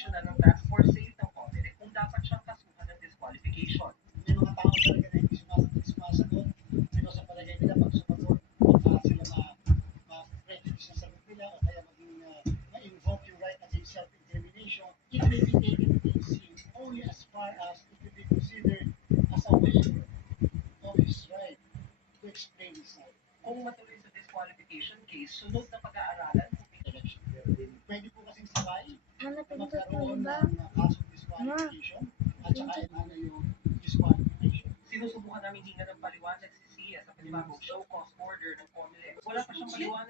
desisyonan ng task force sa ng COMELEC kung dapat siyang kasuhan ng disqualification. May mga tao talaga na hindi sumasagot. Pero sa palagay nila, pag sumagot, sila ma-prejudice sa sagot nila o kaya maging ma-invoke yung right against self-incrimination. It may be taken easy only as far as it will be considered as a waiver of his right to explain his side. Kung matuloy sa disqualification case, sunod na pag-aaralan kung may Election. Pwede po kasing sabay Ano, pinindot mo magkaroon ba? ng kasong disqualification at saka yung disqualification. sinusubukan namin hinga ng paliwanag si Sia sa panibagong show cause order ng COMELEC. Wala pa siyang paliwanag